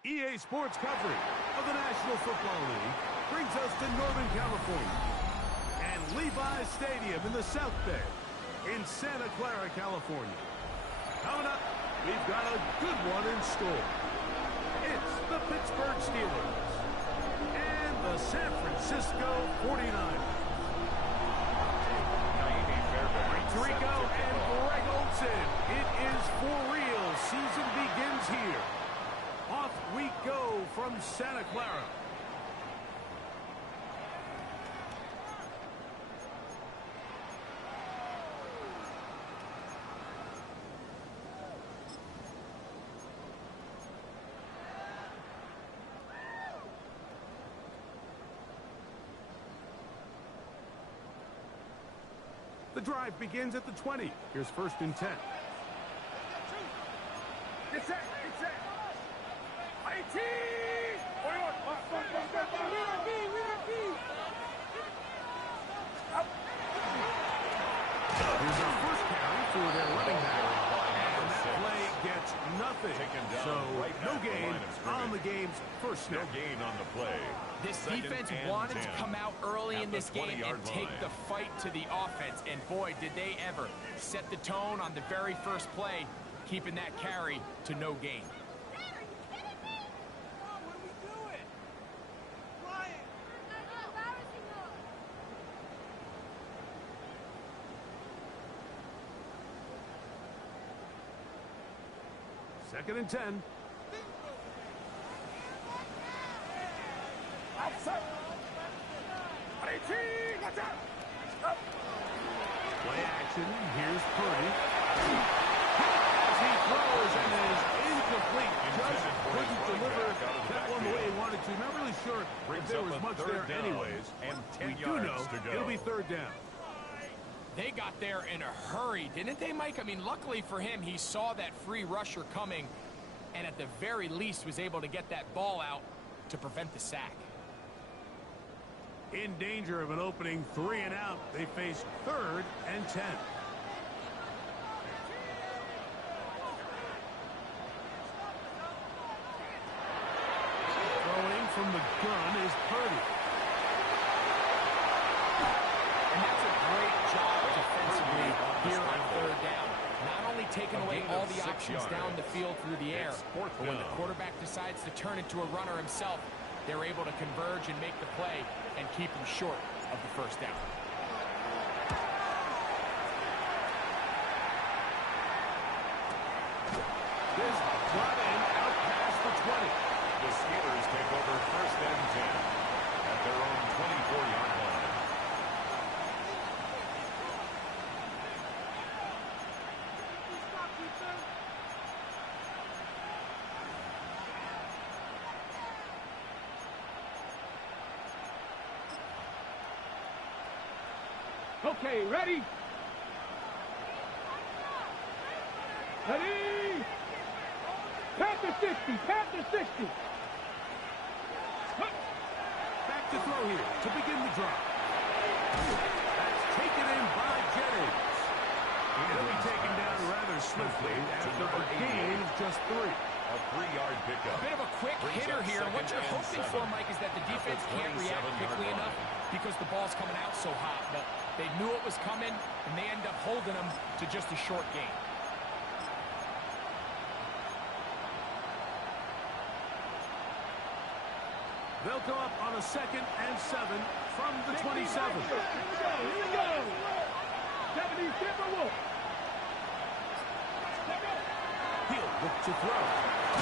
EA Sports coverage of the National Football League brings us to Northern California and Levi's Stadium in the South Bay in Santa Clara, California. Coming up, we've got a good one in store. It's the Pittsburgh Steelers and the San Francisco 49ers. Rico and Greg Olsen. It is for real. Season begins here. Off we go from Santa Clara. The drive begins at the 20. Here's 1st and 10. Get set, get set. 18! Here's our first carry for their running back. And that play gets nothing. So no gain on the game's first snap. No gain on the play. This defense wanted to come out early in this game and take the fight to the offense. And boy, did they ever set the tone on the very first play, keeping that carry to no gain. Second and 10. Outside. 18! Watch out! Up. Play action. Here's Purdy. As he throws and is incomplete. Just couldn't deliver that one the way he wanted to. Not really sure if there was much there anyways. And we 10 do know yards to go. it'll be 3rd down. They got there in a hurry, didn't they, Mike? I mean, luckily for him, he saw that free rusher coming and at the very least was able to get that ball out to prevent the sack. In danger of an opening 3 and out, they face 3rd and 10. Throwing from the gun is Purdy. And that's a great job defensively here on 3rd down. Not only taking away all the options down the field through the air, but when the quarterback decides to turn into a runner himself, they're able to converge and make the play and keep him short of the 1st down. This brought in out past the 20. The Steelers take over 1st and 10 at their own 24-yard line. Okay, ready? Ready? Panther 60, Panther 60. Back to throw here to begin the drive. That's taken in by Jennings. He'll be taken down rather swiftly after a gain of just 3. A 3-yard pickup. A bit of a quick hitter here. What you're hoping for, Mike, is that the defense can't react quickly enough because the ball's coming out so hot. But they knew it was coming, and they end up holding them to just a short gain. They'll go up on a 2nd and 7 from the 27. Here we go. 70, Timberwolf. He'll look to throw. He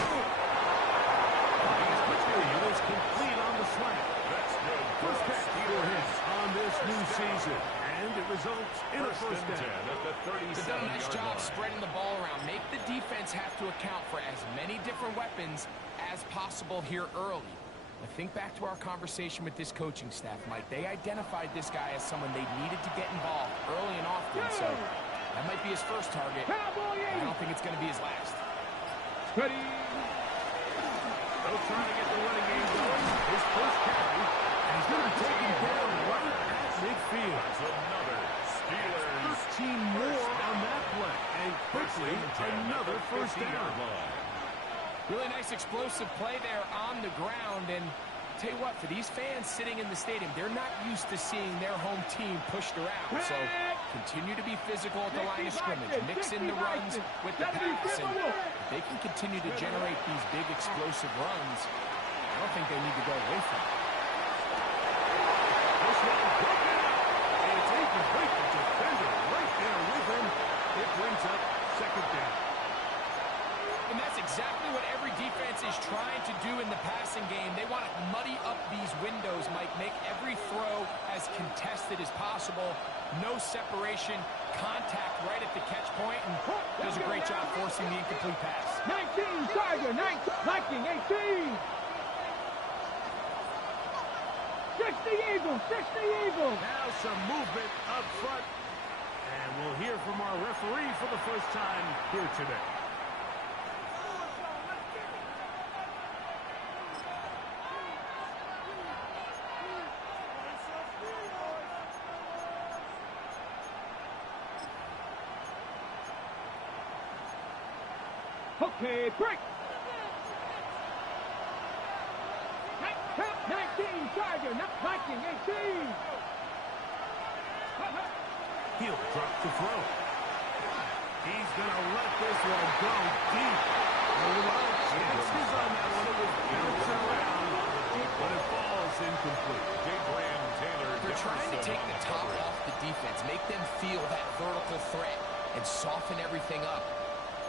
was complete on the slant. That's good. First catch for him on this new season. And it results in a 1st down. At the They've done a nice 37-yard job line. spreading the ball around. Make the defense have to account for as many different weapons as possible here early. But think back to our conversation with this coaching staff, Mike. They identified this guy as someone they needed to get involved early and often. So that might be his first target. I don't think it's going to be his last. Ready? They'll try to get the running game going. His first carry. And he's going to be taken down right at midfield. That's another Steelers. 13 more on that play. And quickly, another 1st down. Really nice explosive play there on the ground. And tell you what, for these fans sitting in the stadium, they're not used to seeing their home team pushed around. So continue to be physical at the line of scrimmage. Mix in the runs with the pass. And if they can continue to generate these big explosive runs, I don't think they need to go away from it. This one broken out. It's incomplete. The defender right there with him. It brings up second down. And that's exactly what every defense is trying to do in the passing game. They want to muddy up these windows, Mike, make every throw as contested as possible. No separation, contact right at the catch point, and does a great job forcing the incomplete pass. 19, Tiger, 19, 18. 60 Eagles, 60 Eagles. Now some movement up front. And we'll hear from our referee for the first time here today. Okay, break. 19, Tiger, 19, 18. He'll drop the throw. He's going to let this one go deep. A lot of chances on that one. It was bouncing around, but it falls incomplete. They're trying to take the top off the defense, make them feel that vertical threat, and soften everything up.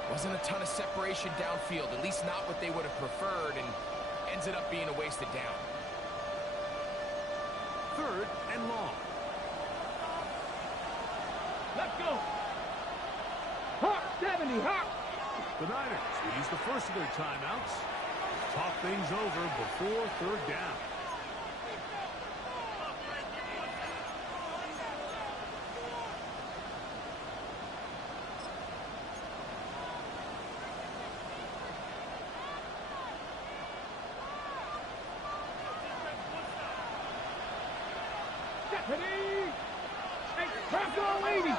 Wasn't a ton of separation downfield, at least not what they would have preferred, and ends up being a wasted down. Third and long. Let's go. Hawk, 70, Hawk. The Niners use the first of their timeouts. Talk things over before third down. Deputy. Hey, crack on, lady.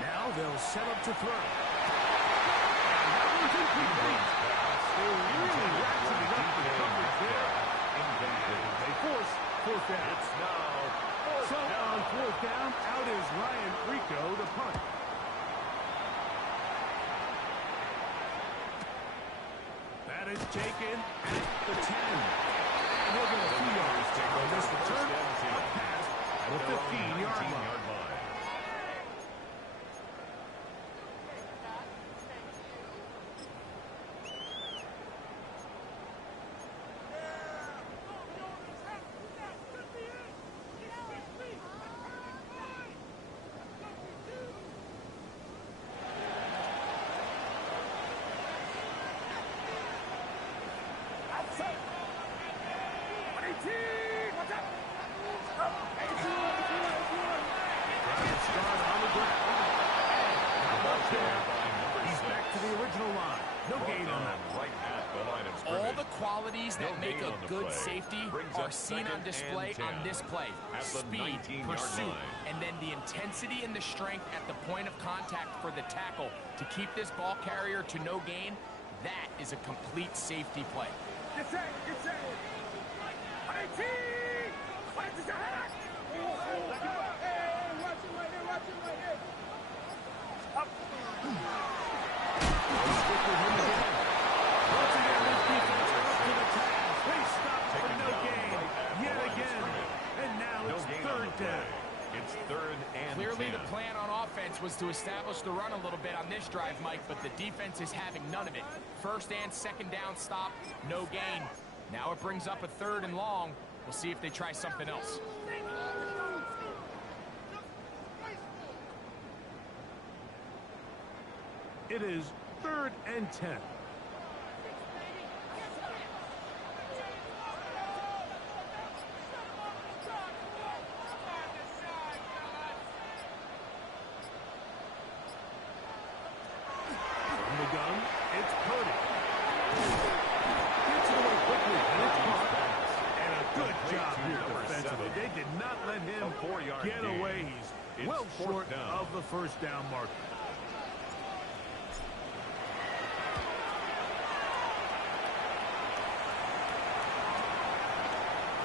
Now they'll set up to throw. And that one's incomplete. They really ratcheted up the coverage there. They force fourth down. It's now fourth down. On fourth down, out is Ryan Rico to punt. That is taken at the 10. And he'll get a few yards on this return. A pass at the 15-yard line. He's back to the original line. No gain on that. Right at the line of All scrimmage. the qualities that make a good safety Brings are up seen on second display and 10 on this play. at the Speed, 19-yard pursuit, line. and then the intensity and the strength at the point of contact for the tackle to keep this ball carrier to no gain. That is a complete safety play. Get set, get set. 18. Watch his head. Hey, watch him right there, watch him right there. Up. Stick with him again. Once again, this defense up to the task. They stop for no gain yet again. And now it's third down. It's third and Clearly 10. the plan on offense was to establish the run a little bit on this drive, Mike, but the defense is having none of it. First and second down stop, no gain. Now it brings up a third and long. We'll see if they try something else. It is third and 10. From the gun, it's Purdy. Gets it away quickly, and it's caught. And a good job here defensively. They did not let him get away. He's It's well short down. of the first down mark.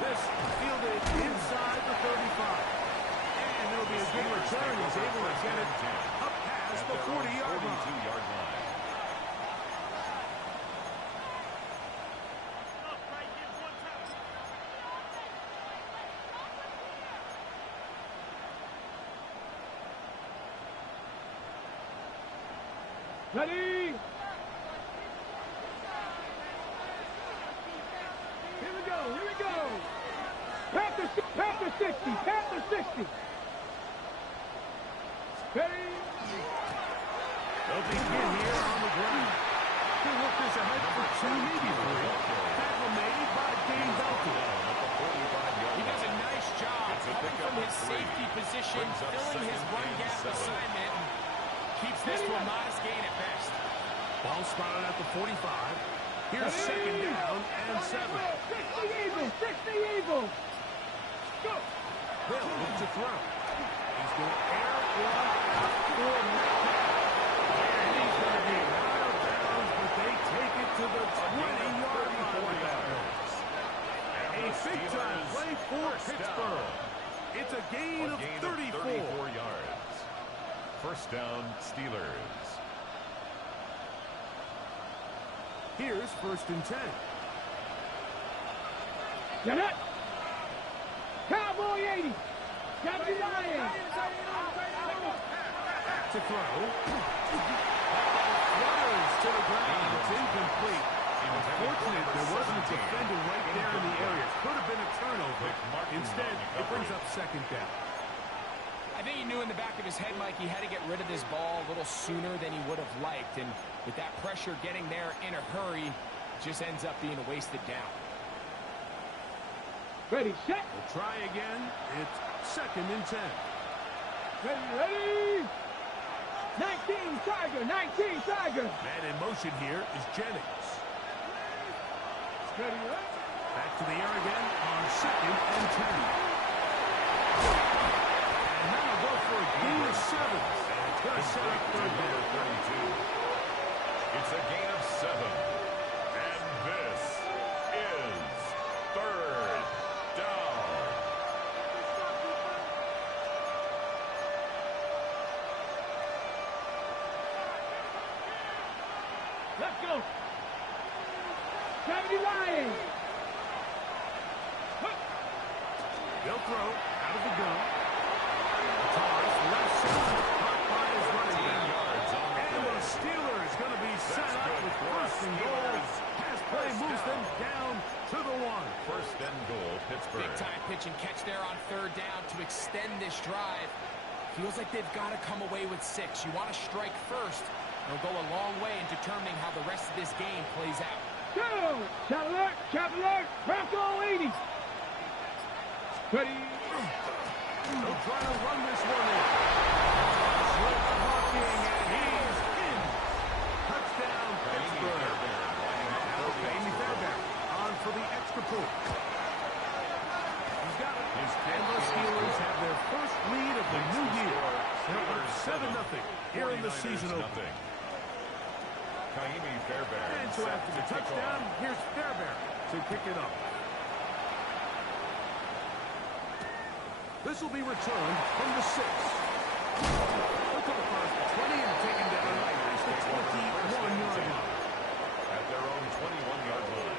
This fielded inside the 35. And it'll be a good return. He's able to get it up past the 40-yard line. Ready? Here we go, here we go. Panther 60, Panther 60. Ready? They'll begin here on the ground. He'll work this ahead for two, maybe three. Tackle made by Dane Belton. He does a nice job coming from his safety position, filling his run gap assignment, and keeps this to a modest gain at best. Ball spotted at the 45. Here's second down and 7. 60 Eagles, 60 Eagles. Go. Bill looks to throw. He's going to air one out for Metcalf. And he's going to be out of bounds, but they take it to the 20-yard line. A big-time play for Pittsburgh. It's a gain of 34 yards. First down, Steelers. Here's first and 10. Get it. Cowboy 80. Got the Lions. To throw. Flutters to the ground. It's incomplete. Unfortunately, there wasn't a defender right there in the area. It could have been a turnover. Instead, it brings up second down. I think he knew in the back of his head, Mike, he had to get rid of this ball a little sooner than he would have liked. And with that pressure getting there in a hurry, it just ends up being a wasted down. Ready, set. We'll try again. It's second and 10. Ready, ready. 19 Tiger, 19 Tiger. Man in motion here is Jennings. Ready, ready. Back to the air again on second and 10. And now they'll go for a gain of 7. And it's going to set up third down. 32. It's a gain of 7. And this is third down. Let's go. 70 Lions. They'll throw out of the gun. Toss left side. Caught by his running back. And the Steelers going to be set up with first and goal. Pass play moves them down to the 1. First and goal, Pittsburgh. Big time pitch and catch there on third down to extend this drive. Feels like they've got to come away with 6. You want to strike first. It'll go a long way in determining how the rest of this game plays out. Go. Chop alert, chop alert. Bronco 80. Ready. They'll try to run this one in. Swift blocking, and he's in. Touchdown, Pittsburgh. Jamie Fairbairn on for the extra point. He's got it. And the Steelers have their first lead of the new year. They're up 7-0 here in the season opener. And so after the touchdown, here's Fairbairn to kick it up. This will be returned from the 6. Look at the first 20 and taken down at the 21-yard line. At their own 21-yard line.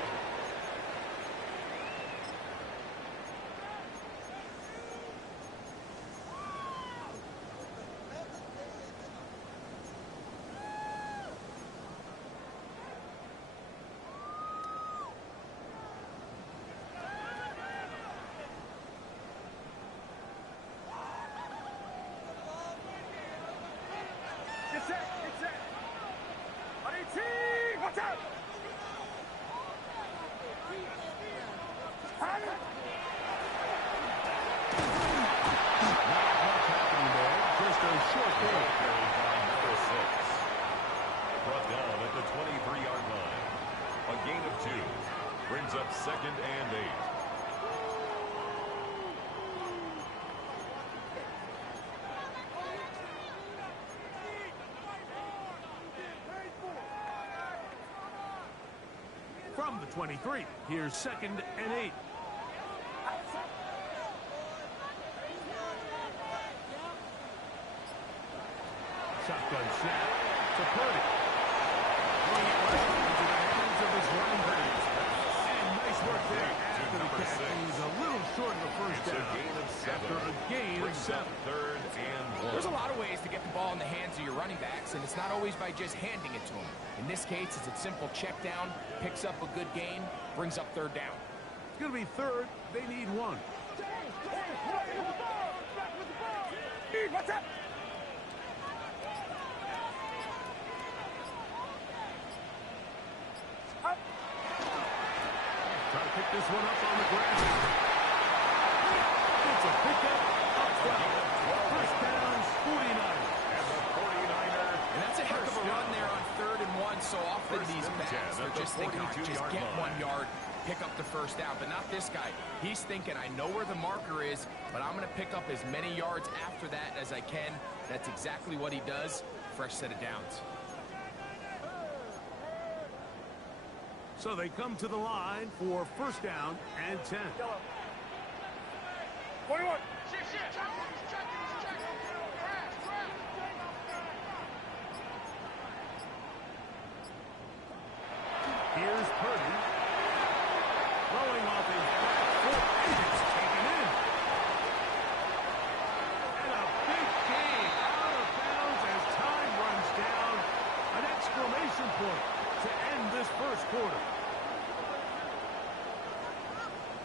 Get set, get set. 18, watch out. Not much happening there. Just a short game. Carried by number 6. Brought down at the 23-yard line. A gain of 2. Brings up second and 8. the 23. Here's 2nd and 8. Shotgun snap to Purdy. Throwing it right into the hands of his running back. And nice work there after the catch. He's a little short of the first down. After a gain of 7. 3rd and 1. There's a lot of ways to get the ball in the hands of your running backs, and it's not always by just handing it to them. In this case, it's a simple check down, picks up a good gain, brings up 3rd down. It's going to be 3rd. They need 1. What's up? Try to pick this one up on the ground. It's a pickup up 12. First down, 49. And the 49er. And that's a heck of a run there on 3rd and 1. So often First these and backs 10 are at the just thinking, "All right, just 42-yard get line." 1 yard, pick up the first down." But not this guy. He's thinking, "I know where the marker is, but I'm going to pick up as many yards after that as I can." That's exactly what he does. Fresh set of downs. So they come to the line for first down and 10. 21. Here's Purdy. Throwing off his back foot, and it's taken in. And a big gain out of bounds as time runs down. An exclamation point to end this first quarter.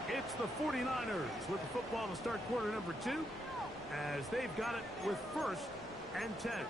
It's the 49ers with the football to start quarter number 2, as they've got it with 1st and 10.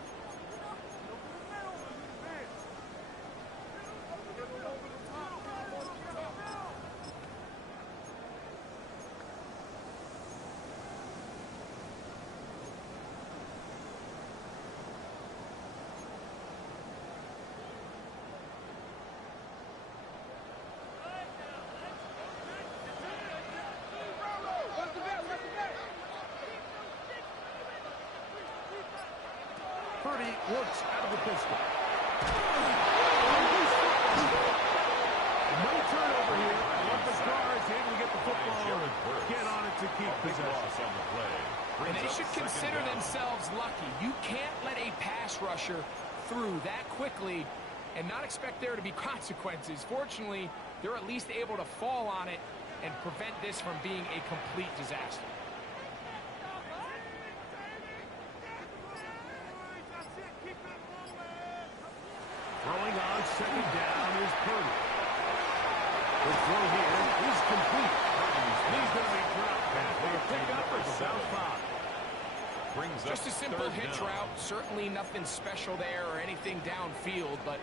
Purdy works out of the pistol. No turnover here. Let the guards able to get the football and get on it to keep possession. Loss on the play. And they should 2nd consider down. themselves lucky. You can't let a pass rusher through that quickly and not expect there to be consequences. Fortunately, they're at least able to fall on it and prevent this from being a complete disaster. Throwing on 2nd down is Purdy. The throw here is complete. He's going to be dropped back for a pickup at about 5. Brings up Just a simple 3rd hitch down. route. Certainly nothing special there or anything downfield, but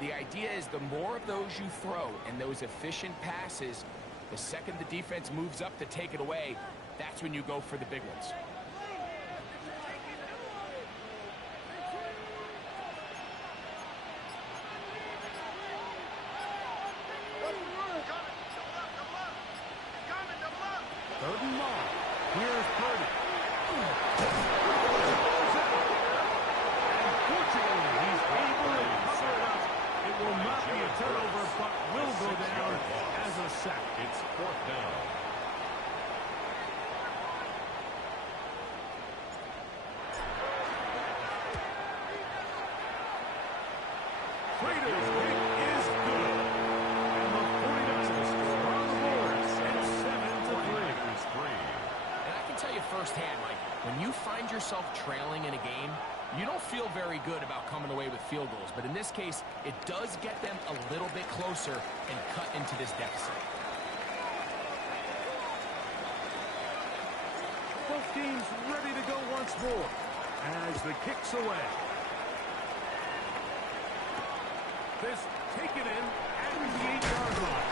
the idea is the more of those you throw and those efficient passes, the second the defense moves up to take it away, that's when you go for the big ones. Third and long. Here's Purdy. And fortunately, he's able to cover it up. It will not be a turnover, but will go down as a sack. It's 4th down. Prater's kick is good. And the 49ers are on the board. It's 7-3. And I can tell you firsthand, Mike, when you find yourself trailing in a game, you don't feel very good about coming away with field goals. But in this case, it does get them a little bit closer and cut into this deficit. Both teams ready to go once more as the kick's away. This taken in at the 8-yard line.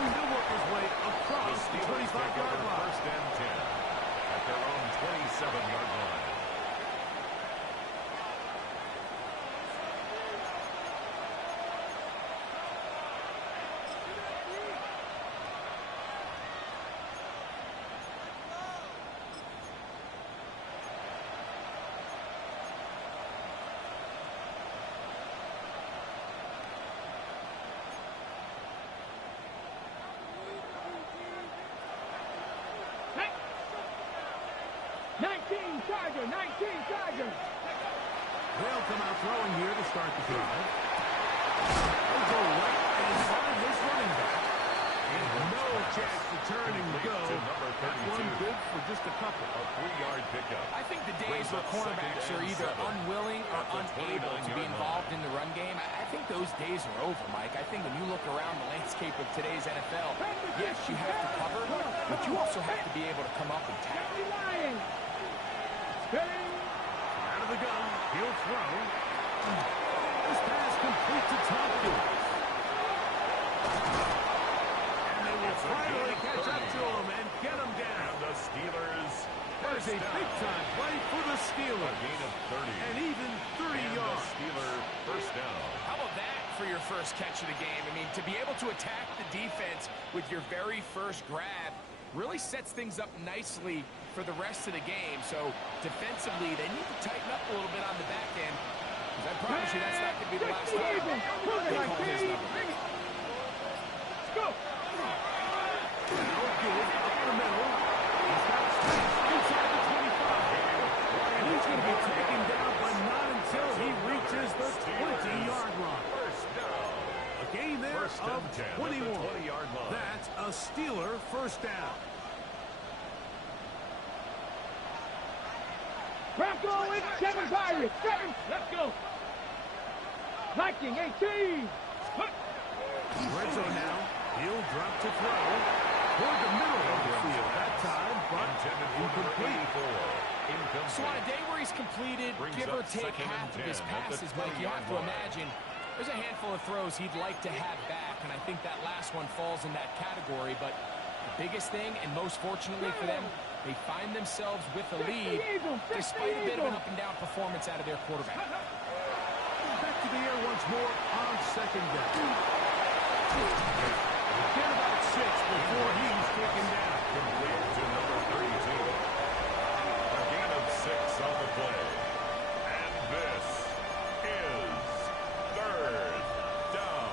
He'll work his way across the 25-yard line. 1st and 10 at their own 27-yard line. Tiger, 19 Tiger. They'll come out throwing here to start the drive. They'll go right inside his running back. And no chance to turn and go. That one good for just a couple. A 3-yard pickup. I think the days where cornerbacks are either unwilling or unable to be involved in the run game, I think those days are over, Mike. I think when you look around the landscape of today's NFL, yes, you have to cover, but you also have to be able to come up and tackle. Out of the gun, he'll throw. This pass complete to Tompkins. And they will finally catch up to him and get him down. And the Steelers. There's a big-time play for the Steelers. A gain of 30. And even 30 yards. The Steeler first down. How about that for your first catch of the game? I mean, to be able to attack the defense with your very first grab really sets things up nicely for the rest of the game. So defensively, they need to tighten up a little bit on the back end. Because I promise you that's not going to be the last time they call his number. Let's go. Now good up the middle. He's got space inside the 25. And he's going to be taken down, but not until he reaches the 20-yard line. First down. A gain there First and of 10 at the 21. 20-yard line. That's a Steeler first down. Bronco with 7 Pirates. 7. Let's go. Viking 18. Red zone now. He'll drop to throw. Toward the middle of the field that time, but incomplete. So on a day where he's completed, give or take half of his passes, Mike, you have to imagine there's a handful of throws he'd like to have back, and I think that last one falls in that category. But the biggest thing, and most fortunately for them, they find themselves with a lead despite a bit of an up-and-down performance out of their quarterback. Back to the air once more on second down. Get about 6 before he's taken down. Complete to number 32. A gain of 6 on the play. And this is third down.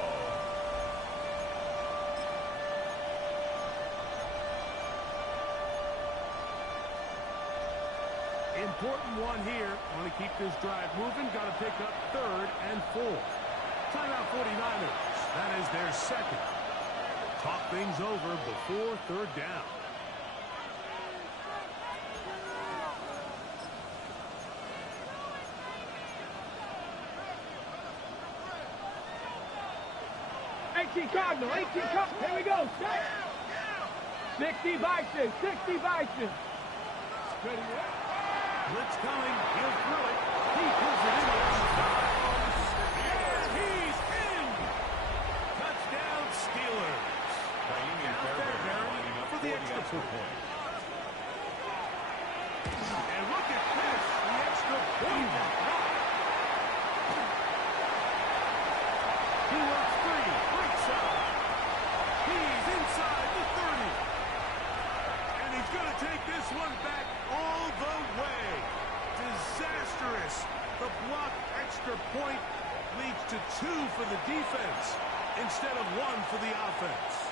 Important one here. Want to keep this drive moving. Got to pick up 3rd and 4. Timeout 49ers. That is their second. Talk things over before 3rd down. Cardinal, 18 Cardinal. Here we go. 60 Bison, 60 Bison. Blitz coming. He'll throw it. He pulls it in on the side. And he's in. Touchdown Steelers. Out there, Barry, for the extra point. And look at this. The extra point. He works free. Right side. He's inside the 30. And he's going to take this one back all the way. Disastrous. The blocked extra point leads to 2 for the defense instead of 1 for the offense.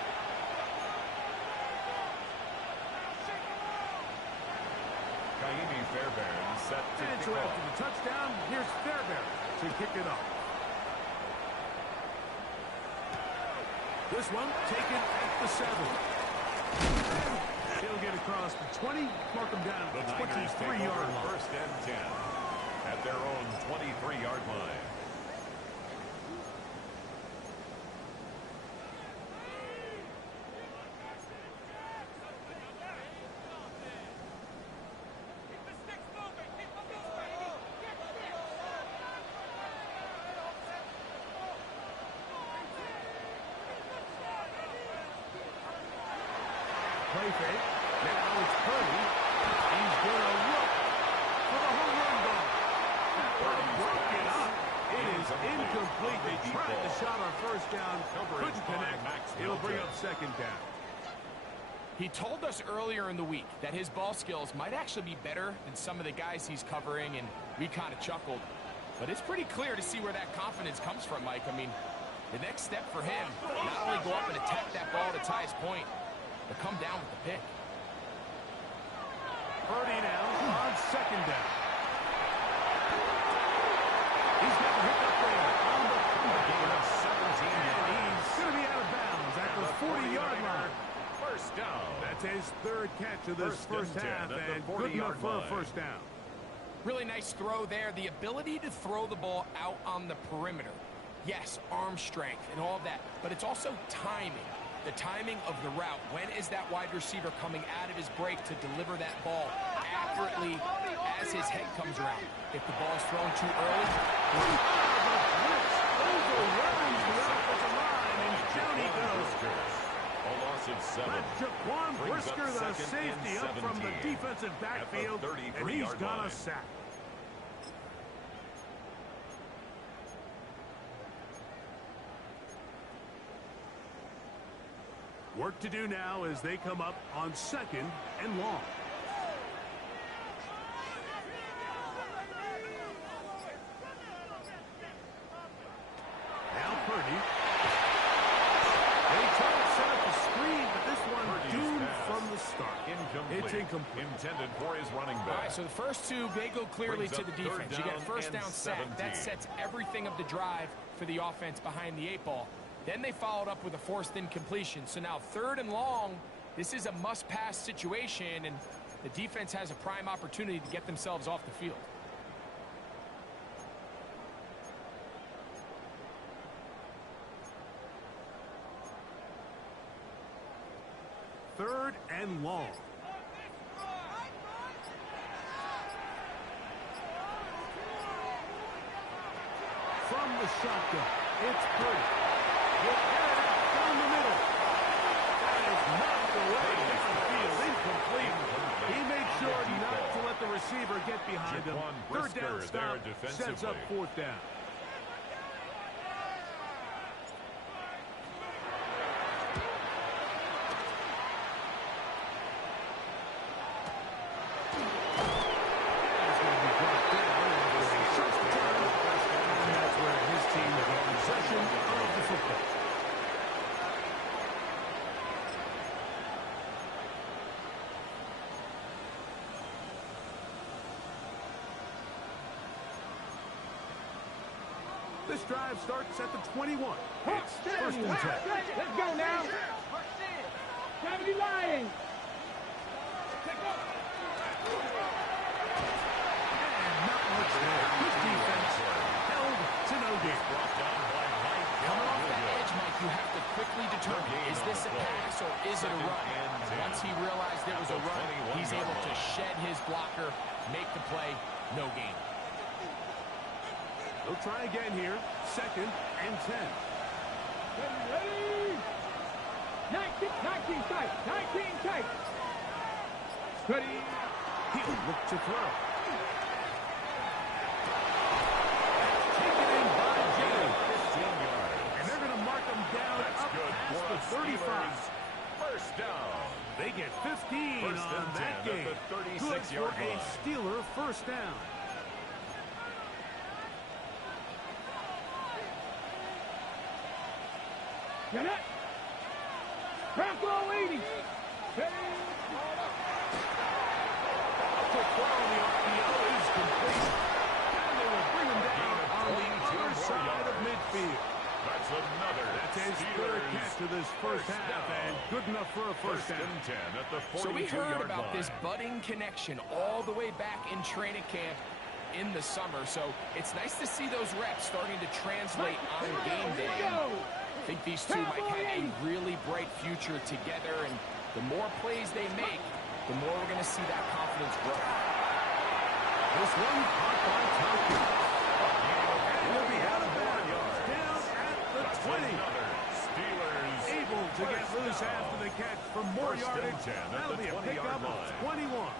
Kaimi Fairbairn set to And kick so off. after the touchdown, here's Fairbairn to kick it off. This one taken at the 7. He'll get across the 20, mark him down The at the Niners take 23-yard over line. first and 10 at their own 23-yard line. Play fake. Now it's Purdy. He's going to look for the home run ball. But broke it up. It is incomplete. They tried the shot on first down. Couldn't connect. It'll bring up second down. He told us earlier in the week that his ball skills might actually be better than some of the guys he's covering, and we kind of chuckled. But it's pretty clear to see where that confidence comes from, Mike. I mean, the next step for him, not only go up and attack that ball to tie his point, but come down with the pick. Purdy now on second down. He's got the hook up there on the Gain of 17 and yards. he's going to be out of bounds at the 40-yard line. First down. That's his third catch of this first half, and good enough for a first down. Really nice throw there. The ability to throw the ball out on the perimeter. Yes, arm strength and all of that, but it's also timing. The timing of the route. When is that wide receiver coming out of his break to deliver that ball accurately as his head comes around? If the ball's thrown too early, overwhelms the offensive line, and down he goes. A loss of 7. That's Jaquan Brings up Brisker, the second safety, and up from the 17 defensive at the backfield, and he's 33-yard got line. a sack. Work to do now as they come up on second and long. Now Purdy. They try to set up a screen, but this one doomed from the start. Incomplete. It's incomplete. Intended for his running all back. right, so the first two, they go clearly Brings to up the third defense. You get down first and down sack. 17. That sets everything of the drive for the offense behind the 8 ball. Then they followed up with a forced incompletion. So now third and long, this is a must-pass situation, and the defense has a prime opportunity to get themselves off the field. Third and long. From the shotgun, it's Purdy. He'll get it out down the middle. That is knocked away down the field. Incomplete. He made sure not to let the receiver get behind him. Jaquan Third down Brisker stop there sets up defensively. fourth down. That's going to be brought down. And that's where his team is in possession of the football. This drive starts at the 21. It's first and 10. Let's go now. 70 Lions. And not much there. Good defense held to no gain. Coming off that edge, Mike, you have to quickly determine, is this a pass or is it a run? Once he realized it was a run, he's able to shed his blocker, make the play, no gain. They'll try again here. Second and 10. Ready? 19 tight. 19 tight. Ready? He'll look to throw. Taken in by Jennings. 15 yards. And they're going to mark them down That's up good past for the us, 35. Steelers. First down. They get 15 First on and 10 that at game. the Good 36-yard for a line. Steeler first down. Get it. Bronco 80. Ready? Quick throw on the RPO is complete. And they will bring him down on the other side of midfield. That's another. That's his third catch of this first half, and good enough for a first down. and 10 at the 42-yard So we heard about line. this budding connection all the way back in training camp in the summer. So it's nice to see those reps starting to translate on game day. I think these two might have a really bright future together, and the more plays they make, the more we're going to see that confidence grow. This one caught by Tompkins. And he'll be out of bounds, down at the 20. Steelers. Able to get loose after the catch for more First and yardage. 10 at That'll the be a 20-yard pickup of line. 21.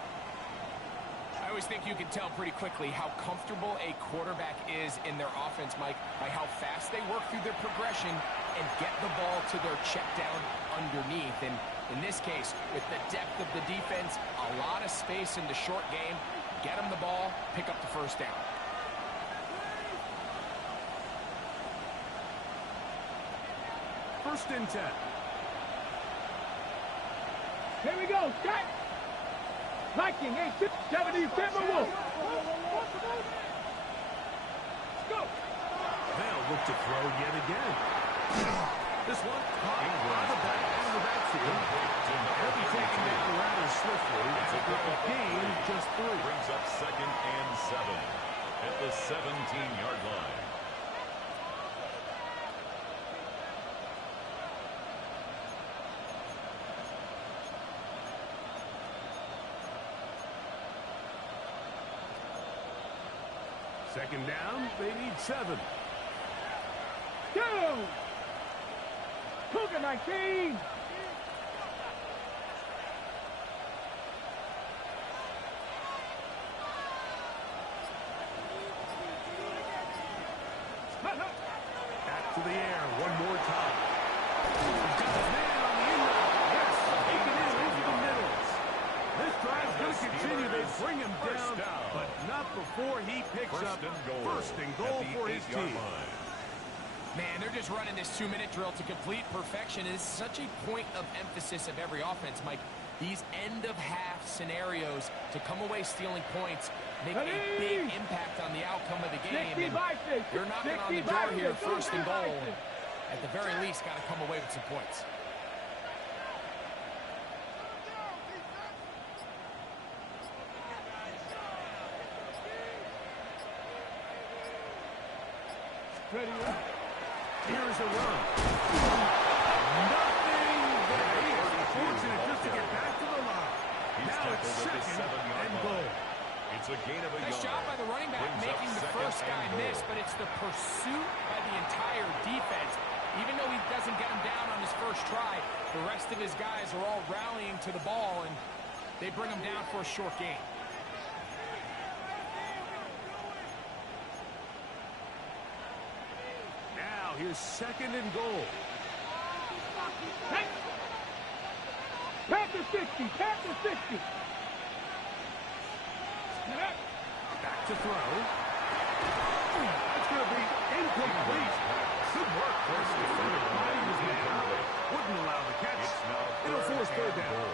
I always think you can tell pretty quickly how comfortable a quarterback is in their offense, Mike, by how fast they work through their progression and get the ball to their check down underneath. And in this case, with the depth of the defense, a lot of space in the short game, get them the ball, pick up the first down. First and 10. Here we go. Start. Viking 8-7 Wolf. Go. They'll look to throw yet again. This one caught by the back out of the backfield. They'll be taken down rather swiftly. The gain just 3. Brings up 2nd and 7 at the 17-yard line. Second down, they need 7. Go! Cougar 19! Back to the air one more time. He's got his man on the inroad. Yes, taken in over the middle. This drive's going to continue. They bring him down, but not before he picks up first and goal for his team. Man, they're just running this 2-minute drill to complete perfection. It's such a point of emphasis of every offense, Mike. These end-of-half scenarios to come away stealing points make a big impact on the outcome of the game. And you're knocking on the door here, first and goal. At the very least, got to come away with some points. Ready up. Here's a run. Nothing there. He is fortunate just to get back to the line. Now it's 2nd and goal. It's a gain of a Nice yard. job by the running back making the first guy miss, but it's the pursuit by the entire defense. Even though he doesn't get him down on his first try, the rest of his guys are all rallying to the ball, and they bring him down for a short gain. Now here's 2nd and goal. Panther 60, Panther 60. Back to throw. That's going to be incomplete. Good work. First defender. Wouldn't allow the catch. It'll force 3rd down.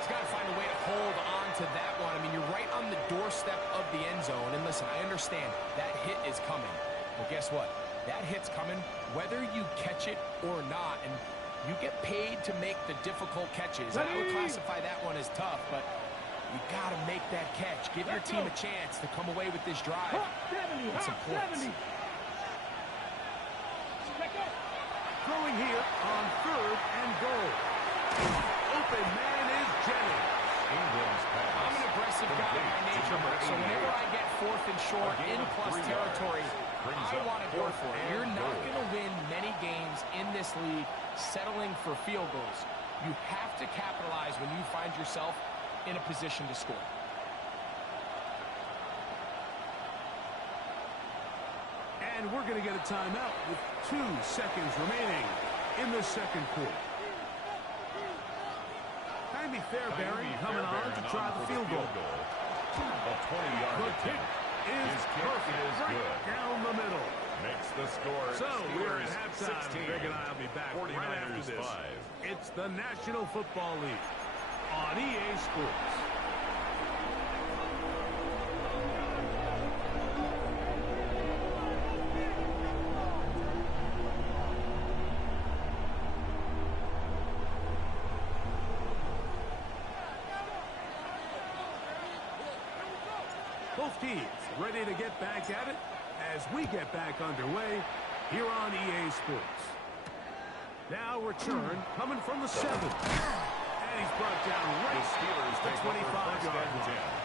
He's got to find a way to hold on to that one. I mean, you're right on the doorstep of the end zone. And listen, I understand that hit is coming. But guess what? That hit's coming whether you catch it or not. And you get paid to make the difficult catches. I would classify that one as tough, but you got to make that catch. Give your team a chance to come away with this drive with some points. Throwing here on 3rd and goal. Open man is Jennings. England's pass. I'm an aggressive guy by nature, Mark, so whenever I get 4th and short in plus territory, I want to go for it. You're not going to win many games in this league settling for field goals. You have to capitalize when you find yourself in a position to score. And we're going to get a timeout with 2 seconds remaining in the 2nd quarter. Tymee Fairbairn coming on to try the field goal. A 20-yard The kick is perfect, right down the middle. Makes the score. So we're at Steelers halftime. 16. Greg and I will be back right after 49ers this. 5. It's the National Football League on EA Sports. Both teams ready to get back at it as we get back underway here on EA Sports. Now return coming from the 7. And he's brought down right The Steelers at take 25-yard line line.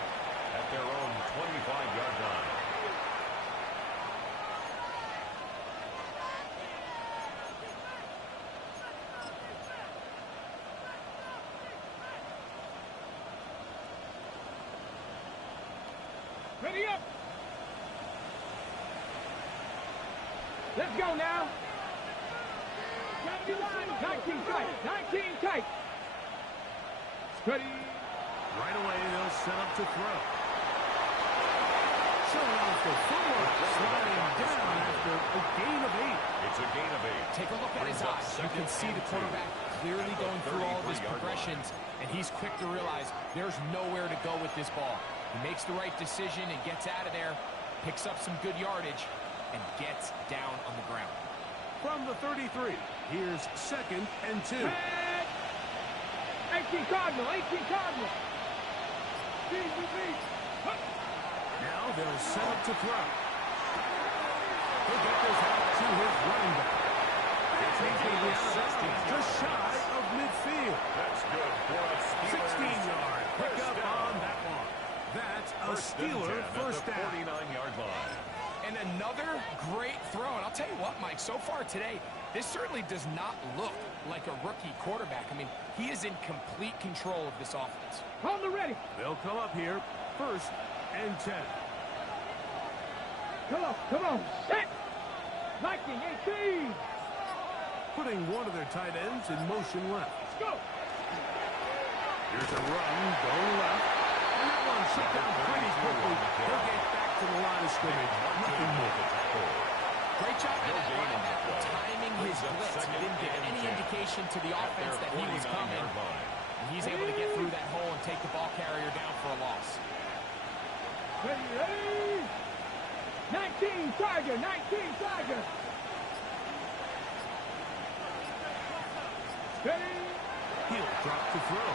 at their own 25-yard line. Ready up. Let's go now. 19 tight. 19 tight. Ready. Right away, they'll set up to throw. Showing off the footwork, sliding down after a gain of 8. It's a gain of 8. Take a look at his eyes. You can see the quarterback clearly going through all of his progressions, and he's quick to realize there's nowhere to go with this ball. He makes the right decision and gets out of there, picks up some good yardage, and gets down on the ground. From the 33, here's 2nd and 2. 18 Cardinal, 18 Cardinal. Now they'll set up to throw. He'll get this out to his running back. He's going to be just shy of midfield. That's good for a Steelers 16-yard pickup on that one. That's a Steeler first down. 49-yard line. And another great throw. And I'll tell you what, Mike, so far today, this certainly does not look like a rookie quarterback. I mean, he is in complete control of this offense. Hold the ready. They'll come up here, 1st and 10. Come on, set. 19, 18. Putting one of their tight ends in motion left. Let's go. Here's a run going left. And that one shut down pretty quickly. He'll get back to the line of scrimmage. Nothing more. Great job at that running back, timing his blitz. He didn't give any indication to the offense that he was coming. And he's able to get through that hole and take the ball carrier down for a loss. Ready. 19 Tiger, 19 Tiger. Ready. He'll drop to throw.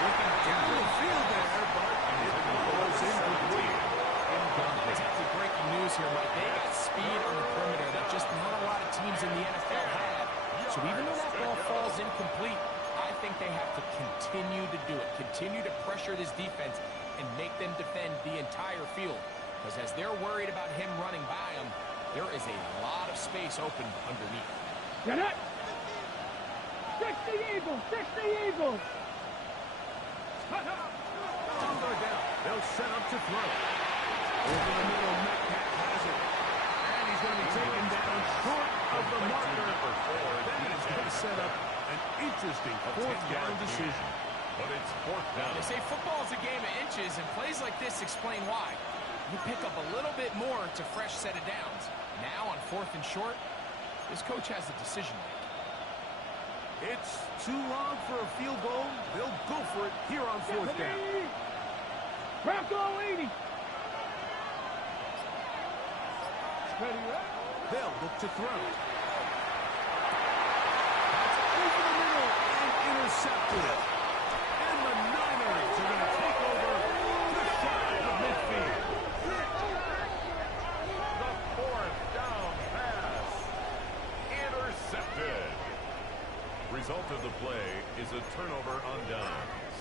Looking down the field there, but it was incomplete. It's actually breaking news here, Mike. They got speed on the perimeter that just not a lot of teams in the NFL have. So even though that ball falls incomplete, I think they have to continue to do it. Continue to pressure this defense and make them defend the entire field. Because as they're worried about him running by them, there is a lot of space open underneath. Get it. 60 Eagles, 60 Eagles. On third down, they'll set up to throw. Over the middle, Metcalf has it. And he's going to be taken down short of the marker. That is going to set up an interesting 4th down decision. But it's 4th down. They say football is a game of inches, and plays like this explain why. You pick up a little bit more to fresh set of downs. Now on 4th and short, this coach has a decision to make. It's too long for a field goal. They'll go for it here on 4th down. Bronco 80. Ready, right? They'll look to throw. That's over the middle and intercepted. And the Niners are going to take over just shy of midfield. The 4th down pass. Intercepted. Result of the play is a turnover on downs.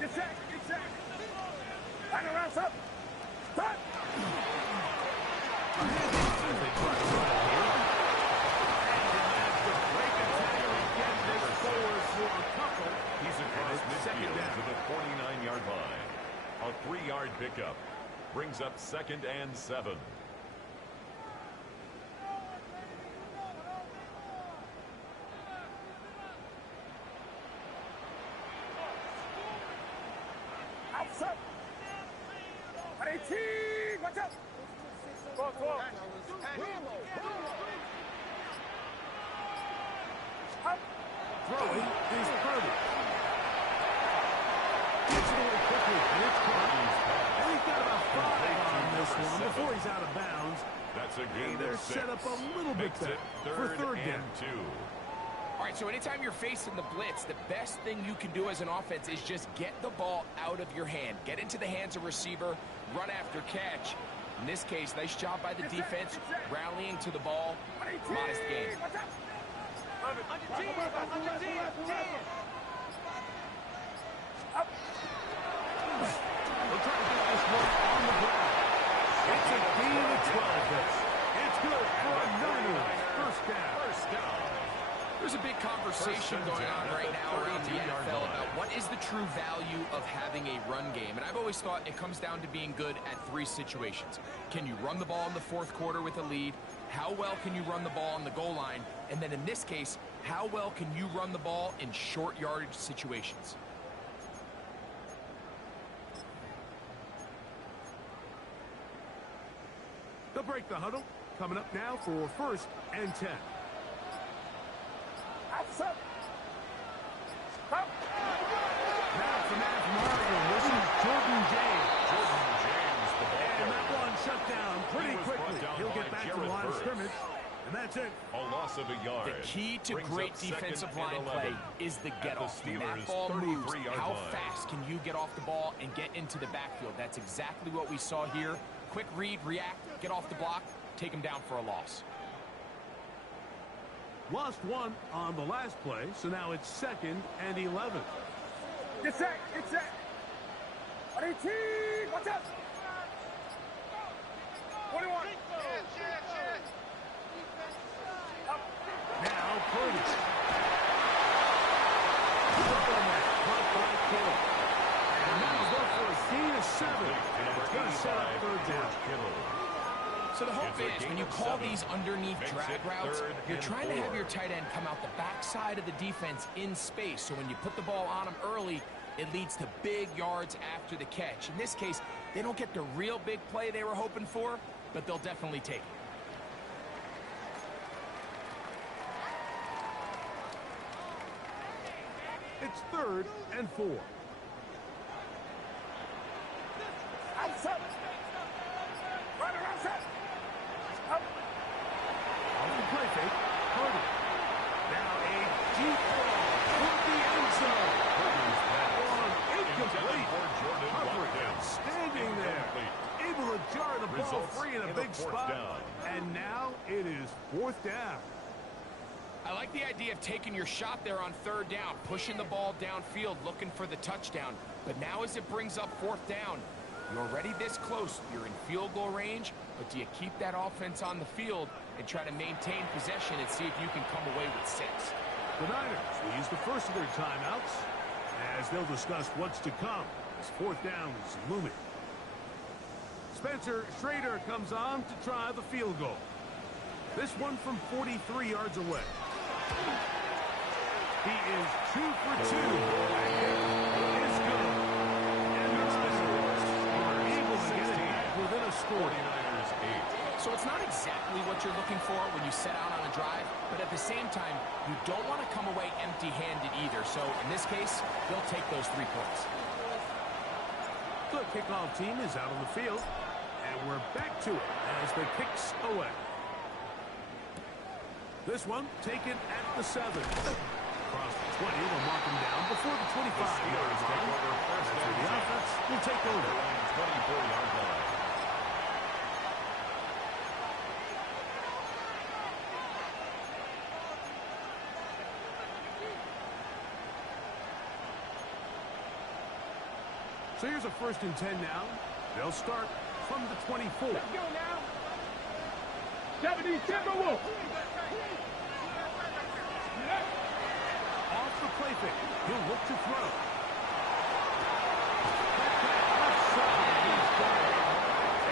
Get set, get set. Line around, up. Stop. As they try to run it here. And the break attack again. They forward for a couple. He's across Second midfield down. to the 49-yard line. A 3-yard pickup brings up 2nd and 7. Outside. 18. Watch out. Go. Up. Throwing is Purdy. Gets it away quickly, and it's caught. And he's got about 5 on this one before he's out of bounds. That's a gain And they're of 6. set up a little bit Makes better it for 3rd third down. and 2. All right, so anytime you're facing the blitz, the best thing you can do as an offense is just get the ball out of your hand. Get into the hands of receiver, run after catch. In this case, nice job by the defense, rallying to the ball. Modest gain. Watch out. They'll try to get this one on the ground. It's a gain of 12. It's good for a Niners first down. There's a big conversation going on right now around the NFL about what is the true value of having a run game. And I've always thought it comes down to being good at 3 situations. Can you run the ball in the 4th quarter with a lead? How well can you run the ball on the goal line? And then in this case, how well can you run the ball in short yardage situations? They'll break the huddle. Coming up now for 1st and 10. Outside. Up. Now it's the man from Oregon. This is Jordan James. Jordan James, the ball And that carrier. one shut down pretty He was quickly. brought down He'll by get back to the Jared line of Verse. scrimmage. And that's it. A loss of a yard. The key to Brings great up second defensive and line 11 play is the at get-off. When that Steelers' ball moves, 33-yard how line. fast can you get off the ball and get into the backfield? That's exactly what we saw here. Quick read, react, get off the block, take him down for a loss. Lost one on the last play, so now it's 2nd and 11. Get set. Get set. 18. Watch out. 21. Now Curtis. Up on that. Caught by Kittle. And that'll go for a gain of 7. It's going to set up 3rd down. So the hope It's a is when gain you of call 7. these underneath Makes drag it routes, 3rd you're and trying to have 4. your tight end come out the backside of the defense in space. So when you put the ball on him early, it leads to big yards after the catch. In this case, they don't get the real big play they were hoping for, but they'll definitely take it. It's 3rd and 4. Outside. Right around set. Up. Off the play fake. Purdy. Now a deep ball toward the end zone. One incomplete. Coverage standing there. Able to jar the ball Results free in a in a big 4th spot. down. And now it is 4th down. I like the idea of taking your shot there on 3rd down, pushing the ball downfield, looking for the touchdown. But now as it brings up 4th down, you're already this close. You're in field goal range, but do you keep that offense on the field and try to maintain possession and see if you can come away with 6? The Niners will use the first of their timeouts as they'll discuss what's to come as 4th down is looming. Spencer Schrader comes on to try the field goal. This one from 43 yards away. He is 2 for 2. And it is good. And the Steelers are able to get it back within a score. 49ers 8. So it's not exactly what you're looking for when you set out on a drive, but at the same time, you don't want to come away empty-handed either. So in this case, they'll take those 3 points. The kickoff team is out on the field, and we're back to it as the kicks away. This one taken at the 7. Across the 20, they'll mark him down before the 25-yard line. That's where the offense will take over. 24-yard line. So here's a 1st and 10 now. They'll start from the 24. Let's go now. 70 Timberwolves. Off the play fake. He'll look to throw.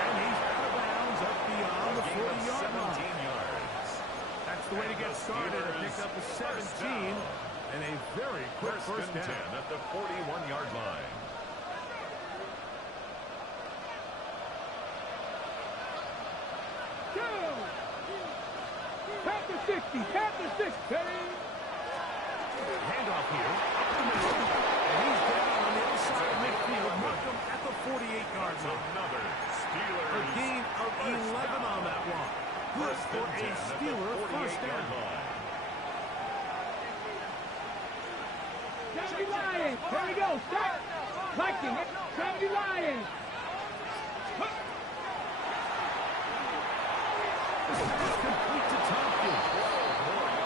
And he's out of bounds up beyond the 40-yard line. 17 yards. That's the way to get started. To pick up a 17 and a very quick first and down. 10 at the 41-yard line. Go. Tap the 60. Tap the 60. Handoff here. Up the middle. And he's down on the outside of midfield. Mark him at the 48-yard line. Another A Steelers. gain of 11 on that one. Good for a Steeler first down. 70 Lions. Here we go. Stop. Viking. 70 Lions. This pass complete to Tompkins.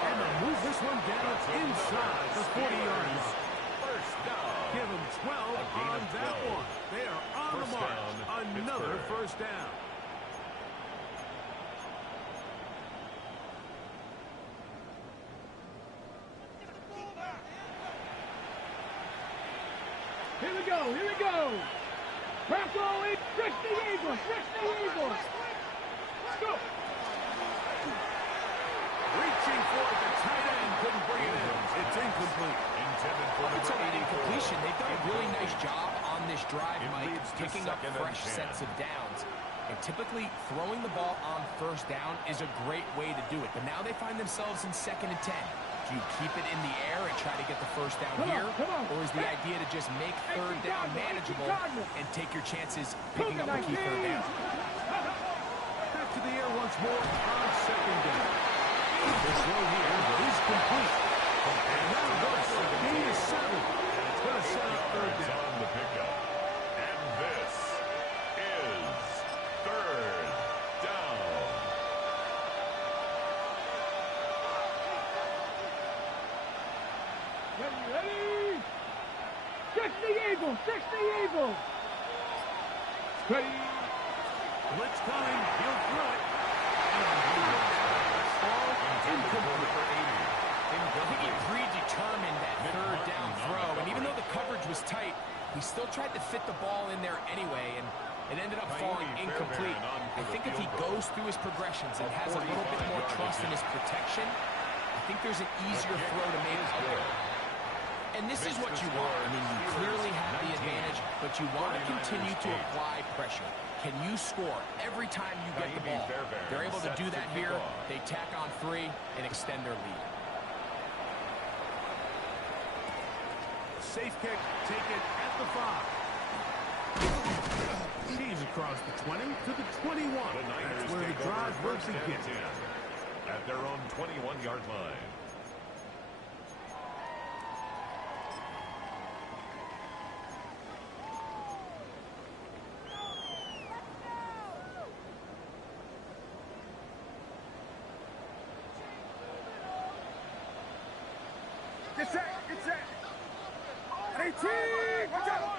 And they'll move this one down inside the 40-yard line. First down. Give them 12 on that one. They are on the First march. down, Another Pittsburgh. first down. Here we go. Here we go. Bronco, Rich the Eagles. Rich the Eagles. Let's go. Reaching for it, the tight end couldn't bring it in. It's incomplete. Intended for It's number an 84. incompletion. They've done a really nice job on this drive, It Mike, leads to picking up 2nd and fresh 10. sets of downs. And typically, throwing the ball on first down is a great way to do it. But now they find themselves in 2nd and 10. Do you keep it in the air and try to get the first down here? Or is the idea to just make 3rd down manageable and take your chances picking up a key 3rd down? Back to the air once more on 2nd down. The throw here is complete. And now goes for a gain of 7. And it's going to set up 3rd down. On the pickup. And this is 3rd down. Ready? 60 Eagles! 60 Eagles! Ready? Blitz coming. He'll throw it. I think he predetermined that 3rd down throw, and even though the coverage was tight, he still tried to fit the ball in there anyway, and it ended up falling incomplete. I think if he goes through his progressions and has a little bit more trust in his protection, I think there's an easier throw to make out there. And this is what you want. I mean, you clearly have the advantage, but you want to continue to apply pressure. Can you score every time you get the ball? They're able to do that here. They tack on 3 and extend their lead. Safe kick taken at the 5. Sheaves across the 20 to the 21. That's where the drive will begin. At their own 21-yard line. Get set! Get set! 18! Watch out!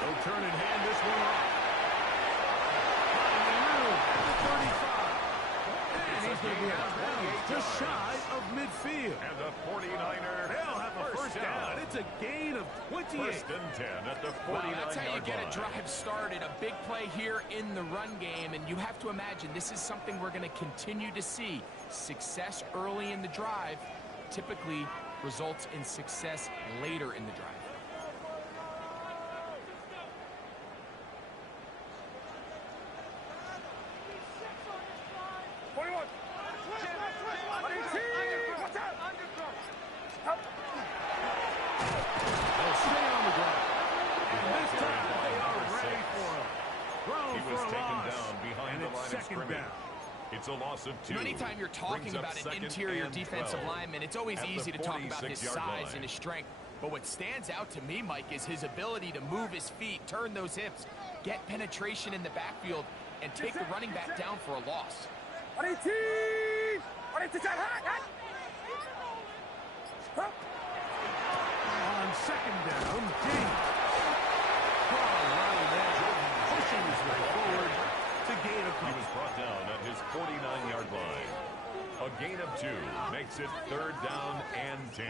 No turn and hand this one off. And he's going to be out of bounds just shy of midfield. And the 49er. They'll have a first down. It's a gain of 28. 1st and 10 at the 49-yard Well, line. that's how you get a drive started. A big play here in the run game, and you have to imagine this is something we're going to continue to see. Success early in the drive typically results in success later in the drive. They'll stay on the ground. And this time they are ready for him. Thrown He for was a taken loss. down behind And the it's line of 2nd scrimmage. down. It's a loss of 2. Anytime you're talking Brings up about an 2nd interior and defensive 12 lineman, it's always at the easy to talk about his 46-yard size line. and his strength. But what stands out to me, Mike, is his ability to move his feet, turn those hips, get penetration in the backfield, and take the running back down for a loss. 18! 18! On 2nd down, James. Pushing his way forward to gain a He couple. was brought down at his 49-yard line. A gain of 2 makes it 3rd down and 10.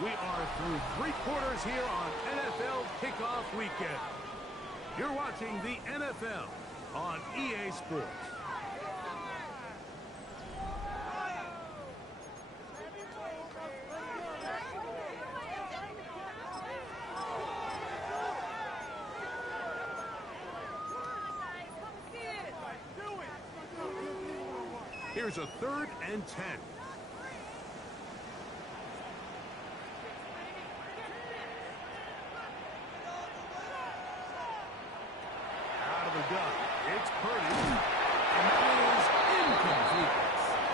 We are through 3 quarters here on NFL Kickoff Weekend. You're watching the NFL on EA Sports. Here's a 3rd and 10. Out of the gun. It's Purdy. And that is incomplete.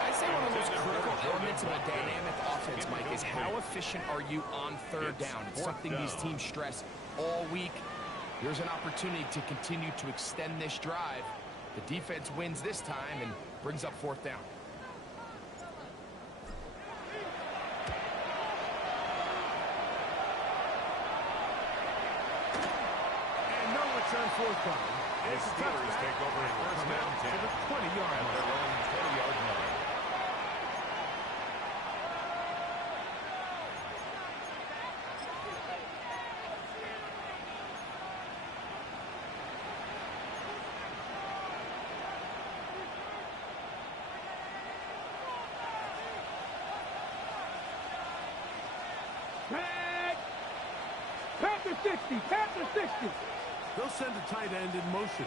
I'd say one of the most critical elements of a dynamic offense, Mike, is how efficient are you on 3rd down? It's something these teams stress all week. Here's an opportunity to continue to extend this drive. The defense wins this time and brings up 4th down. And no return forthcoming. The It's a Steelers touchback. take over And we'll 1st come out and to 10 the 20-yard at line. their own 20-yard line. 60. Panther 60. They'll send a tight end in motion.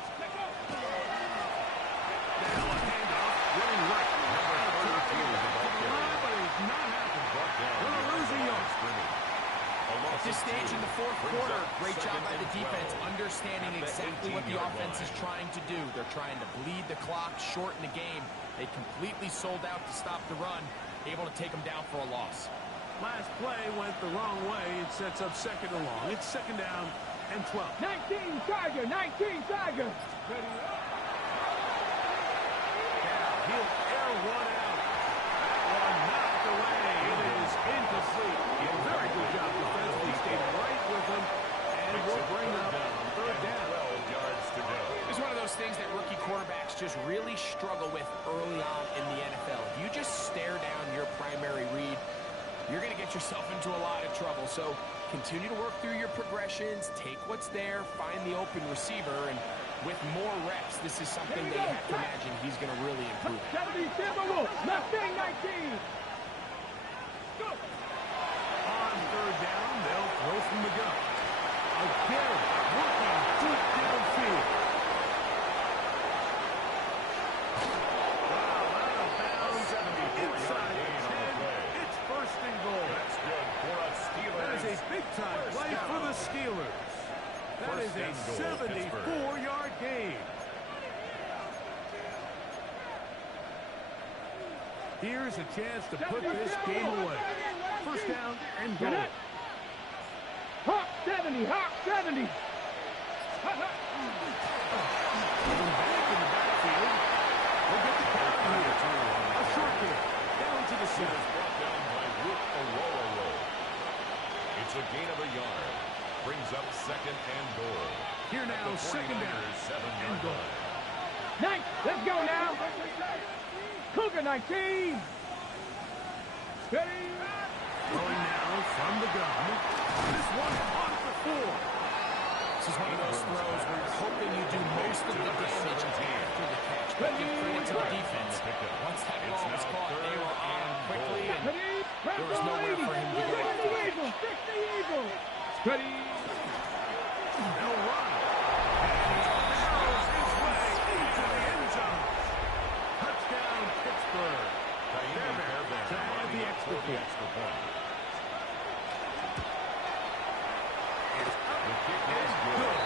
Now a handoff, running right. But it's not happening. Gonna lose a yard. At this stage in the fourth quarter, great job by the defense, understanding exactly what the offense is trying to do. They're trying to bleed the clock, shorten the game. They completely sold out to stop the run, able to take them down for a loss. Last play went the wrong way. It sets up second and long. It's second down and 12. 19 Tiger. 19 Tiger. Ready up. Now he'll air one out. That one knocked away. It is incomplete. Very good job defensively. Stayed right with him. And we'll bring up third down. 12 yards to go. It's one of those things that rookie quarterbacks just really struggle with early on in the NFL. If you just stare down your primary read, you're going to get yourself into a lot of trouble. So continue to work through your progressions, take what's there, find the open receiver, and with more reps, this is something they have to imagine he's going to really improve. 70 Timberwolves. Mustang 19. Go. On third down, they'll throw from the gun. Again, working deep downfield. Wow, out of bounds. Inside the 10. It's first and goal. That's good for us Steelers. That is a big-time play for the Steelers. That is a 74-yard gain. Here's a chance to put this game away. First down and goal. Hawk 70. Hawk 70. Back in the backfield. We'll get the count here. A short game. Down to the center. Brought down by Root Aurora. It's a gain of a yard. Brings up second and goal. Here now, second down and goal. Nice. Let's go now. Cougar 19. Ready. Throwing now from the gun. This one on the floor. This is one of those throws where you're hoping you do most of the damage after the catch. But give credit to the defense. Once that ball was caught, they were on quickly, and there was nowhere for him to go. 60 Eagles. Ready. They'll run. And he barrels his way into the end zone. Touchdown, Pittsburgh. Fairbairn To add the extra point. It's up and good.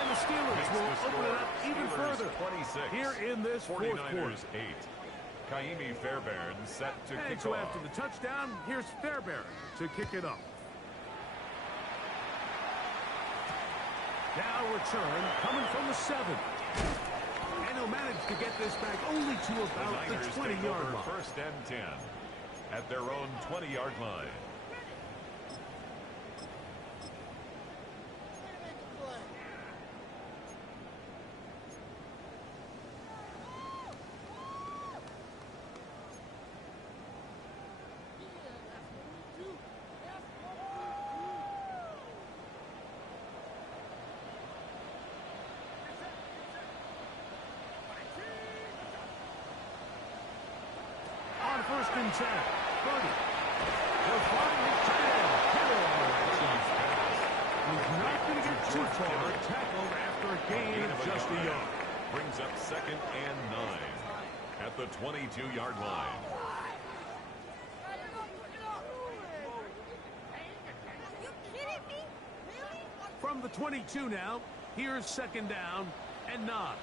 And the Steelers will open it up even further 26. here in this fourth quarter. 49ers 8. Kaimi Fairbairn set to And kick so off. after the touchdown, here's Fairbairn to kick it off. Now return coming from the 7. And he'll manage to get this back only to about the Niners take 20-yard over line. first and 10 at their own 20-yard line. On first and 10, 30. They'll find his tight end. Kittle on the right. He's not going to get too far. Tackled after a gain of just a yard. Brings up second and 9 at the 22-yard line. From the 22 now, here's second down and 9.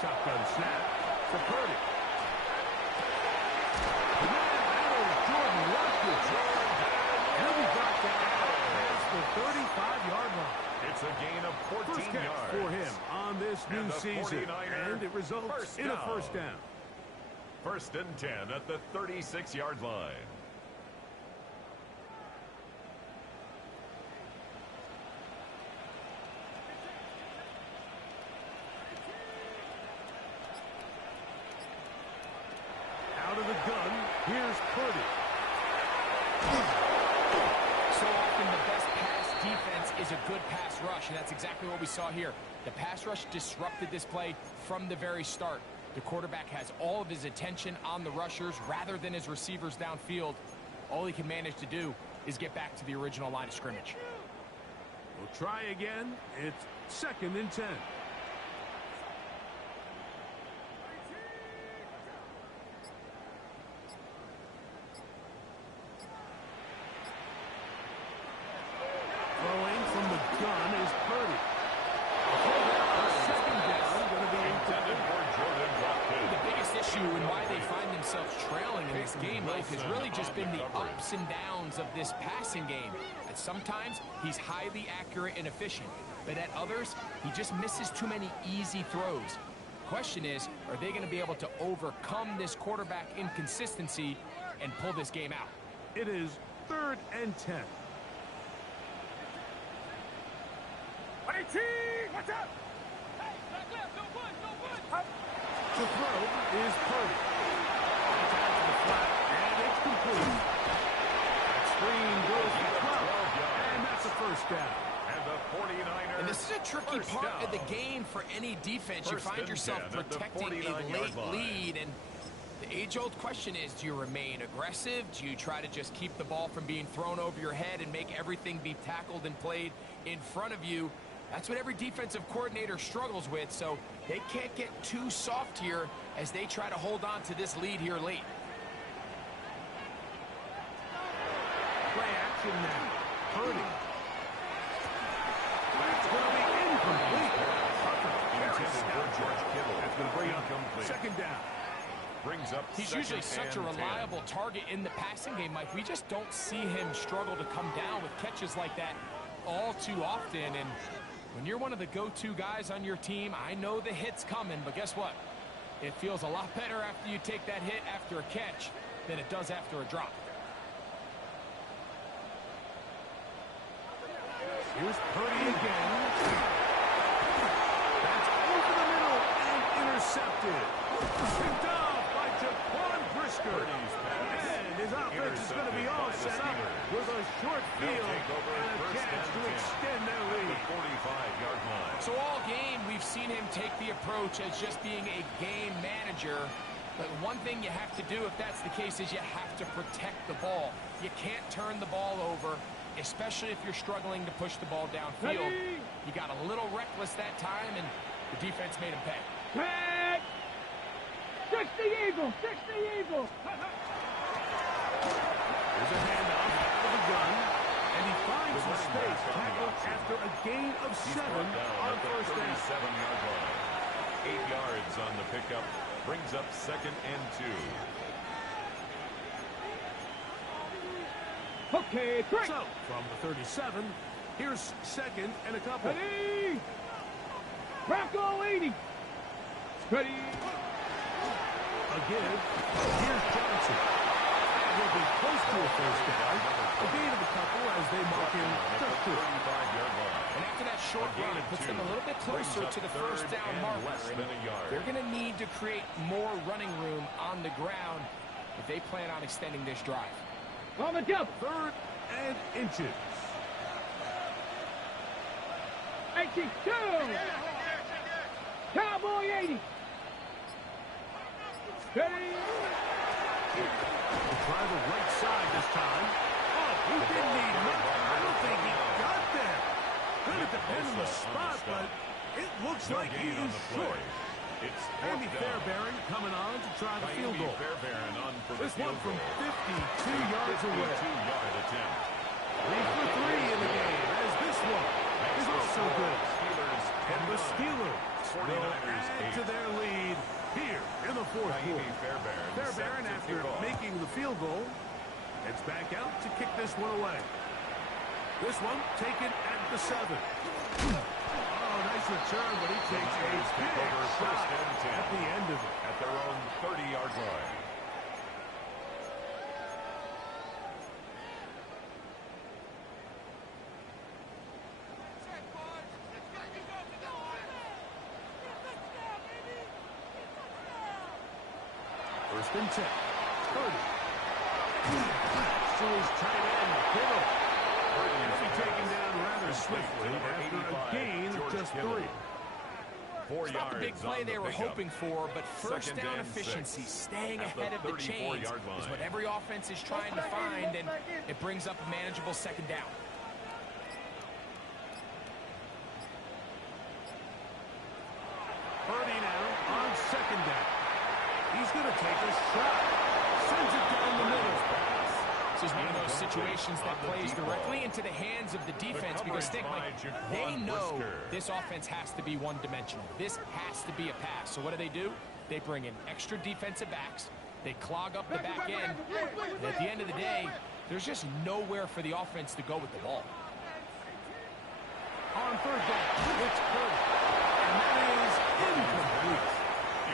Shotgun snap for Purdy. Jordan Watkins. He'll be brought down past the 35-yard line. It's a gain of 14 First catch yards. for him on this And new the season. 49er And it results first in a down. first down. First and 10 at the 36-yard line. Out of the gun, here's Purdy. So often the best pass defense is a good pass rush, and that's exactly what we saw here. The pass rush disrupted this play from the very start. The quarterback has all of his attention on the rushers rather than his receivers downfield. All he can manage to do is get back to the original line of scrimmage. We'll try again. It's 2nd and 10. Throwing from the gun is Purdy. The biggest issue and why they find themselves trailing in this game, Mike, has really just been the ups and downs of this passing game. At sometimes, he's highly accurate and efficient, but at others, he just misses too many easy throws. Question is, are they going to be able to overcome this quarterback inconsistency and pull this game out? It is 3rd and 10. What's up? Hey, back left, no push, no push. To throw is Purdy. It's out to the flat, and it's complete. That screen goes for 12, and that's a 1st down. And the 49ers. And this is a tricky part of the game for any defense. You find yourself protecting a late lead, and the age-old question is, do you remain aggressive? Do you try to just keep the ball from being thrown over your head and make everything be tackled and played in front of you? That's what every defensive coordinator struggles with, so they can't get too soft here as they try to hold on to this lead here late. Play action now. Purdy. That's going to be incomplete. That's going to bring up 2nd down. Brings up He's usually such a reliable target in the passing game, Mike. We just don't see him struggle to come down with catches like that all too often. And when you're one of the go-to guys on your team, I know the hit's coming, but guess what? It feels a lot better after you take that hit after a catch than it does after a drop. Here's Purdy again. That's over the middle and intercepted. Picked off by Jaquan Brisker. And his offense is going to be all set up with a short field and a chance to extend their lead. 45-yard line. So all game, we've seen him take the approach as just being a game manager. But one thing you have to do if that's the case is you have to protect the ball. You can't turn the ball over, especially if you're struggling to push the ball downfield. He got a little reckless that time, and the defense made him pay. Tag! 60 Eagles! 60 Eagles! There's a handoff out of the gun, and he finds some space tackled after a gain of 7 on 1st down. 7-yard line. 8 yards on the pickup. Brings up 2nd and 2. Okay, break! So, from the 37, here's 2nd and a couple. Ready! Bronco 80! Ready! A give. Here's Johnson. And he'll be close to a 1st down. A gain of a couple as they mark him just 2. 35-yard line. And after that short run, it puts them a little bit closer to the 1st down marker. They're going to need to create more running room on the ground if they plan on extending this drive. On the double! 3rd and inches. 82! Cowboy 80! Ready! We'll try the right side this time. Oh, he didn't need much. I don't think he got there. Could have depended on the spot, but it looks like he is short. It's Andy Fairbairn coming on to try the field goal. This one from 52 yards away. 52-yard attempt. 3 for 3 in the game, as this one is also good. And the Steelers will add to their lead here in the 4th quarter. Fairbairn, after making the field goal, heads back out to kick this one away. This one taken at the 7. Oh, nice return, but he takes a big shot at the end of it. At their own 30-yard line. First and 10. Purdy. To his tight end, Kittle. He'll be taken down rather swiftly after a gain of just 3. 4 It's not the big yards play on the they were pickup. hoping for, but first Second down and efficiency, 6 staying at the ahead of the 34 chains yard is line. what every offense is trying to find, and it brings up a manageable second down. Purdy now on second down. He's going to take a shot. Sends it down the middle. This is one of those situations that plays directly into the hands of the defense because think, Mike, they know this offense has to be one-dimensional. This has to be a pass. So what do? They bring in extra defensive backs. They clog up the back end. And at the end of the day, there's just nowhere for the offense to go with the ball. On third down, it's Purdy. And that is incomplete.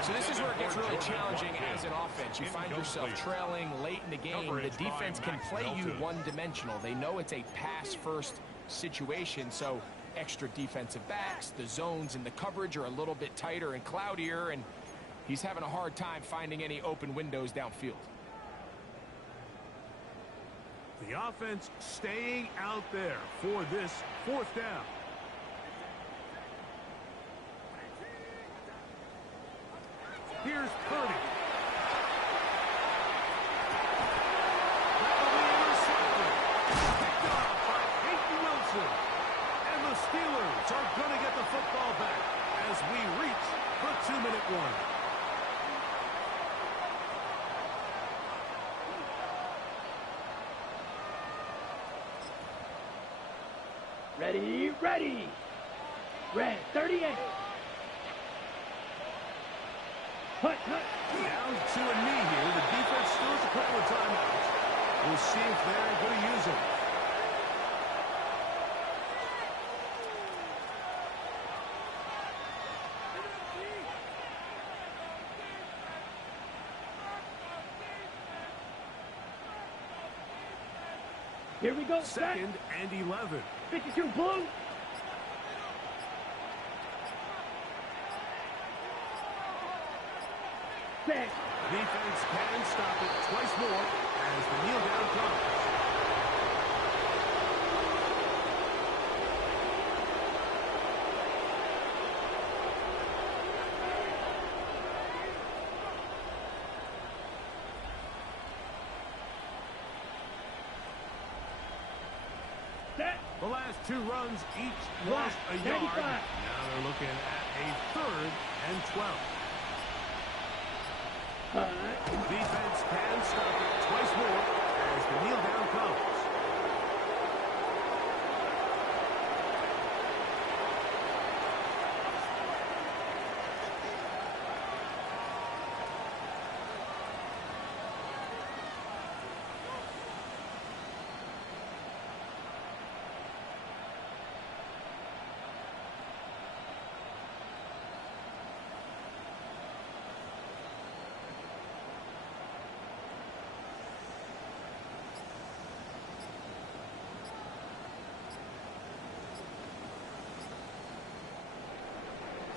So this is where it gets really challenging as an offense. You find yourself trailing late in the game. The defense can play you one-dimensional. They know it's a pass-first situation, so extra defensive backs, the zones and the coverage are a little bit tighter and cloudier, and he's having a hard time finding any open windows downfield. The offense staying out there for this fourth down. Here's Purdy. That'll be intercepted. Picked off by Peyton Wilson. And the Steelers are going to get the football back as we reach the 2-minute warning. Ready. Red 38. Hut. Down to a knee here. The defense still has a couple of timeouts. We'll see if they're going to use them. Here we go. Second and 11. 52 blue. Set. Defense can stop it twice more as the kneel down comes. Set. The last two runs each lost a yard. 95. Now they're looking at a 3rd and 12. Defense can stop it twice more as the kneel down comes.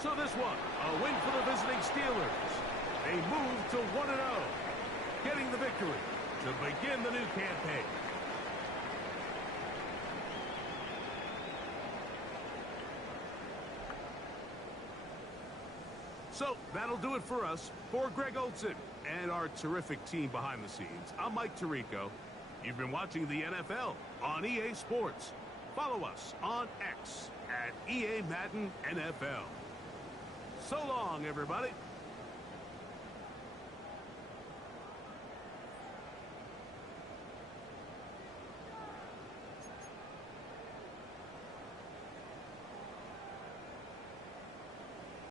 So this one, a win for the visiting Steelers. They move to 1-0, getting the victory to begin the new campaign. So that'll do it for us. For Greg Olson and our terrific team behind the scenes, I'm Mike Tirico. You've been watching the NFL on EA Sports. Follow us on X at EA Madden NFL. So long, everybody.